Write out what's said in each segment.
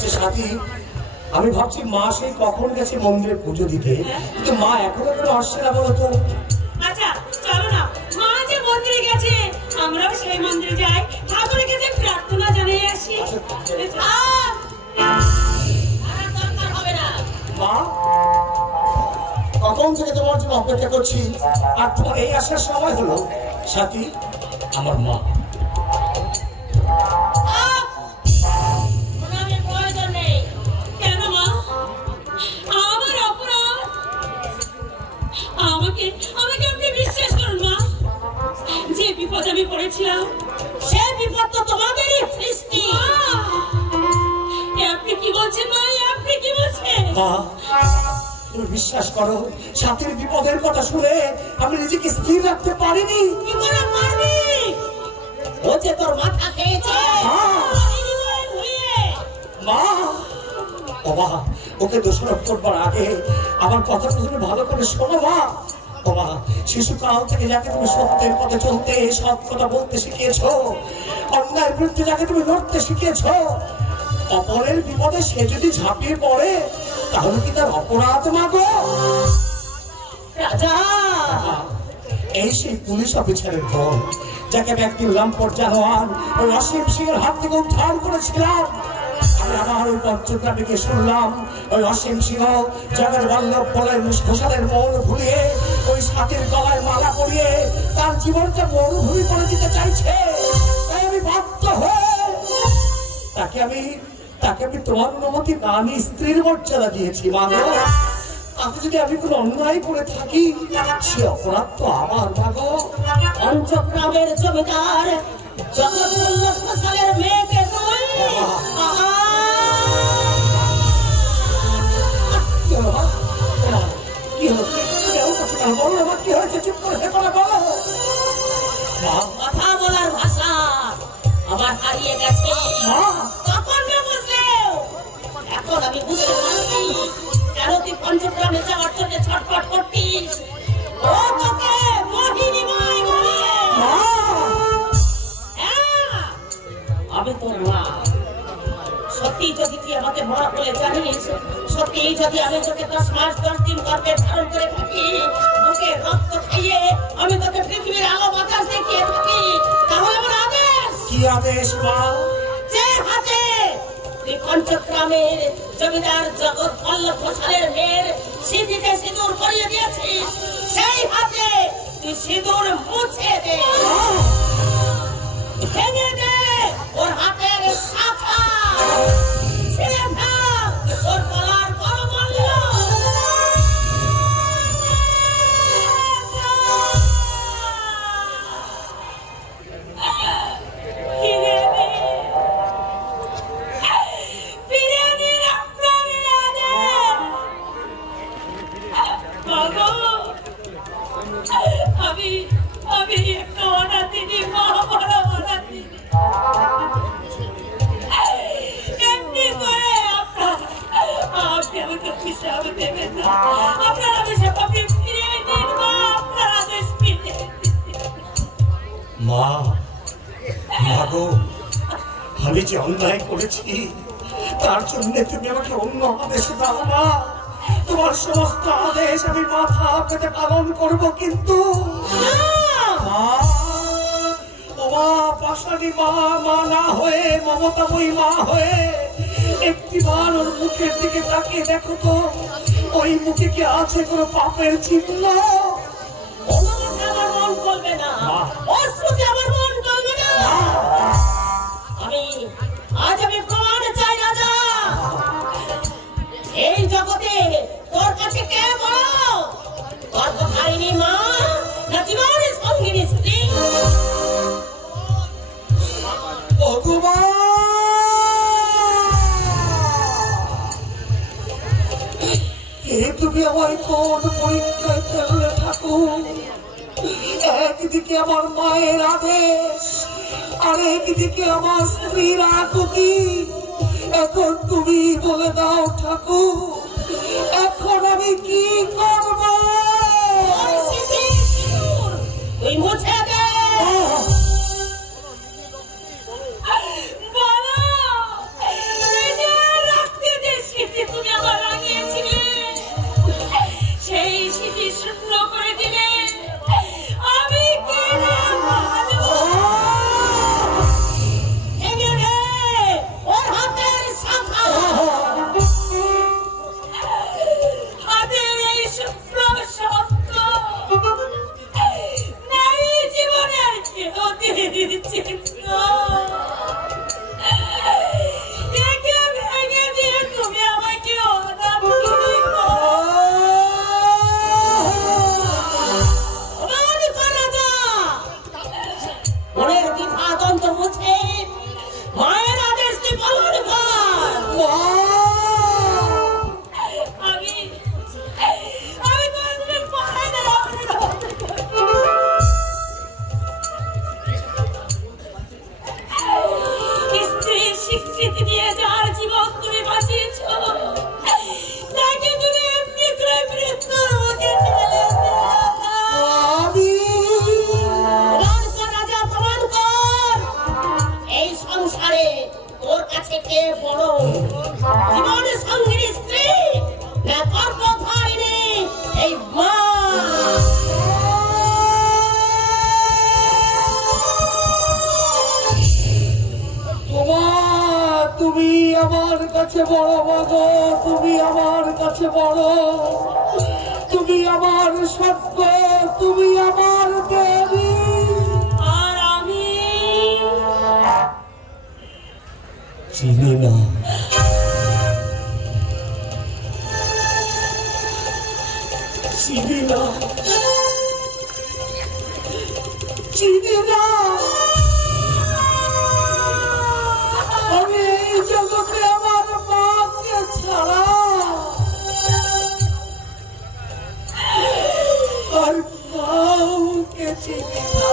আচ্ছা সাথী, আমি ভাবছি মা সেই কখন গেছে মন্দিরে পুজো দিতে, কিন্তু মা এখনো কেন আসছে না বলো তো? আচ্ছা চলো না, মা যে মন্দিরে গেছে আমরাও সেই মন্দিরে যাই, ঠাকুরের কাছে প্রার্থনা জানিয়ে আসি। দরকার হবে না মা, কখন থেকে তোমার জন্য অপেক্ষা করছি, আর তোমার এই আসার সময় হলো। সাথী, আমার মা। প্রয়োজন নেই। কেন মা? আমার অপরাধ? আমাকে আমাকে আপনি বিশ্বাস করুন মা, যে বিপদ আমি পড়েছিলাম সে বিপদ তো তোমাদেরই সৃষ্টি। আপনি কি বলছেন মা? আপনি কি বলছেন? মা, তুমি বিশ্বাস করো, সাথীর বিপদের কথা শুনে আমি নিজেকে স্থির রাখতে পারিনি। কি করে পারবি? ও যে তোর মাথা খেয়েছে। মা, ও মা, ওকে দোষারোপ করবার আগে আমার কথাটা তুমি ভালো করে শোনো মা। ও মা, শিশুকাল থেকে যাকে তুমি সত্যের পথে চলতে, সৎ কথা বলতে শিখিয়েছো, অন্যায়ের বিরুদ্ধে যাকে তুমি লড়তে শিখিয়েছো, অপরের বিপদে সে যদি ঝাঁপিয়ে পড়ে তাহলে কি তার অপরাধ মাগো? রাজা, এই সেই পুলিশ অফিসারের দল যাকে আমি একদিন লাম্পট জানোয়ার ওই অসীম সিংহের হাত থেকে উদ্ধার করেছিলাম। আমি আমার ওই পঞ্চগ্রামে গিয়ে শুনলাম ওই অসীম সিংহ জগের বল্লভ বলে ঘোষালের মন ভুলিয়ে ওই সাথীর গলায় মালা পরিয়ে তার জীবনটা মরুভূমি করে দিতে চাইছে। তাই আমি বাধ্য হয়ে তাকে আমি তোমার অনুমতি না নিয়ে স্ত্রীর মর্যাদা দিয়েছি। মাগো, তাতে যদি আমি কোনো অন্যায় করে থাকি সে অপরাধ তো আমার। মাগো, পঞ্চগ্রামের জমিদার জগৎবল্লভ ঘোষালের মেয়েকে তুই কি হলো? বলো আমার কি হয়েছে? চুপ করে সে কথা বলো। কথা বলার ভাষা আমার হারিয়ে গেছে। তখন না বুঝলেও এখন আমি বুঝতে পারছি কেন তুই পঞ্চগ্রামে যাওয়ার জন্য ছটফট করতিস। ও তোকে মোহিনীময় বলে। হ্যাঁ, আমি তোর মা। সত্যি যদি তুই আমাকে মা বলে জানিস, সত্যি যদি আমি তোকে 10 মাস 10 দিন গর্ভে ধারণ করে থাকি, বুকে রক্ত খাইয়ে আমি তোকে পৃথিবীর আলো বাতাস দেখিয়ে থাকি, তাহলে আমার আদেশ। কি আদেশ মা? যে হাতে তুই পঞ্চগ্রামের জমিদার জগৎবল্লভ ঘোষালের মেয়ের সিঁথিতে সিঁদুর পরিয়ে দিয়েছিস, সেই হাতে তুই সিঁদুর মুছে দে, ভেঙে দে ওর হাতের শাখা, ছিঁড়ে ফেল ওর গলার করমল্ল। আমি একটা অনাথিনী মা, বড় অনাথিনী। এমনি করে আপনি আমাকে হিসাব দেবেন না। আপনার আদেশে আপনি ফিরিয়ে দিন মা, আপনার আদেশ ফিরিয়ে দিন। মা, মাগো, আমি যে অন্যায় করেছি তার জন্য তুমি আমাকে অন্য আদেশ দাও মা। তোমার সমস্ত আদেশ আমি মাথা পেতে পালন করব, কিন্তু পাশানি মা না হয়ে, মমতাময়ী মা হয়ে একটিবার ওর মুখের দিকে তাকিয়ে দেখো তো, ওই মুখে কি আছে কোনো পাপের চিহ্ন? আমার মন করবে না, অশ্রুতে আমার মন করবে না। আজ আমি প্রমাণ চাই রাজা, এই জগতে তোর কাছে কে বড়, গর্ভধারিণী মা না জীবনের সঙ্গিনী স্ত্রী? তুমি আমায় কোন পরীক্ষায় ফেললে ঠাকুর? একদিকে আমার মায়ের আদেশ, আর একদিকে আমার স্ত্রীর আকুতি। এখন তুমি বলে দাও ঠাকুর, এখন আমি কি করব? তুই মুছে দে। বলো নিজের মা আমি আমি তোমাদের পায়ে দাঁড়াবো। স্ত্রীর স্বীকৃতি দিয়ে যার জীবন তুমি বাঁচিয়েছ, তাকে তুমি এমনি করে মৃত্যুর মুখে ঠেলে দিলে। আমি প্রমাণ কর রাজা, প্রমাণ কর এই সংসারে তোর কাছে কে বড়, জীবন সঙ্গীর স্ত্রী না গর্ভধারিণী এই মা? তুমি আমার কাছে বড় মাগো, তুমি আমার কাছে বড়, তুমি আমার সত্য, তুমি আমার দেবী। আর আমি চিনি না, চিনি না, চিনি না। আমি এই জগতে আমার মাকে ছাড়া আর কাউকে চিনি না।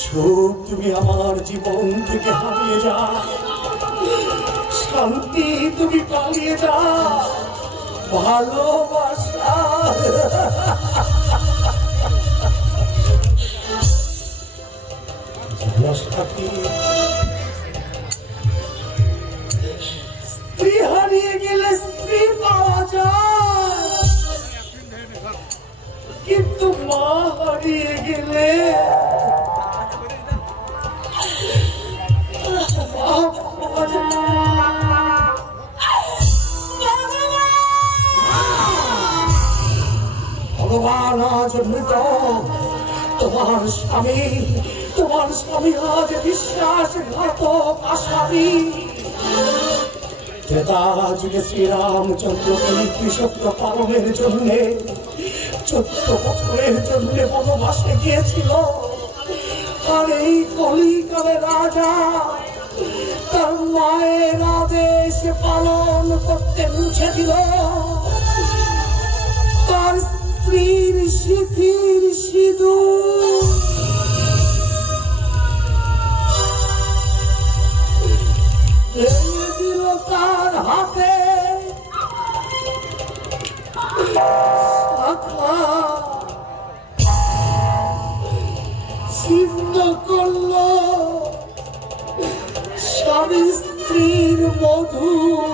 সুখ তুমি আমার জীবন থেকে হারিয়ে যা, শান্তি তুমি পালিয়ে যা, ভালোবাসা স্ত্রী হারিয়ে গেলে স্ত্রী পাওয়া যায়, কিন্তু মা হারিয়ে গেলে মা পাওয়া যায় না। ভগবান আজ মৃত, তোমার স্বামী আজ বিশ্বাসঘাতক আসামি। ত্রেতা যুগে শ্রীরামচন্দ্রকে কৃষত্ব পালনের জন্য 14 বছরের জন্য বনবাসে গিয়েছিল, আর এই কলিকালে রাজা তার মায়ের আদেশ পালন করতে মুছে দিল। তার স্ত্রীর সিঁথির সিঁদুর দিল তার হাতে, ছিন্ন করল স্বামী স্ত্রীর মধুর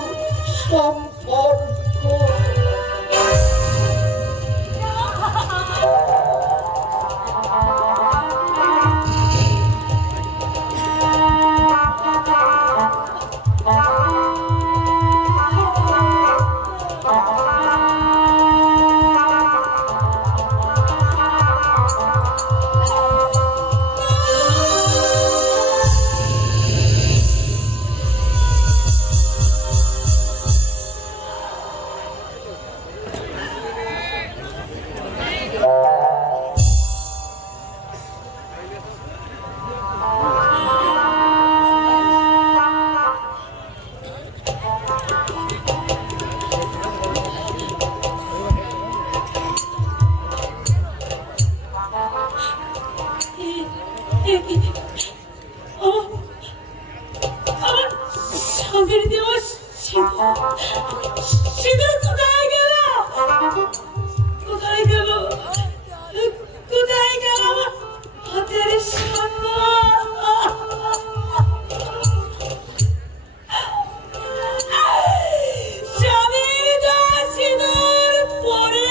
সম্পর্ক। আমার স্বামীর দেওয়া সিঁদুর কোথায় গেল? কোথায় গেল? কোথায় গেল আমার হাতের সোনা? স্বামীর দেওয়া সিঁদুর পরে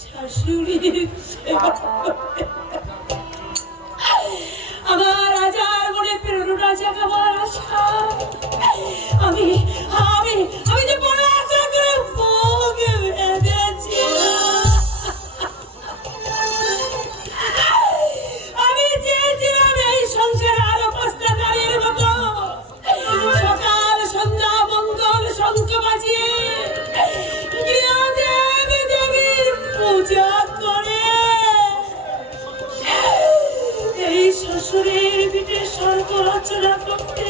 শাশুড়ির সেবা করে আমার রাজার মনে প্রেরণা জাগাবার আশা। আমি আমি আমি যে বড় আশা করে বউকে ভেবেছি, আমি চেয়েছিলাম এই সংসারে আরো 5টা নারীর মতো সকাল সন্ধ্যা মঙ্গল শঙ্খ বাজিয়ে গৃহদেবী দেবীর পূজা করে রচনা করতে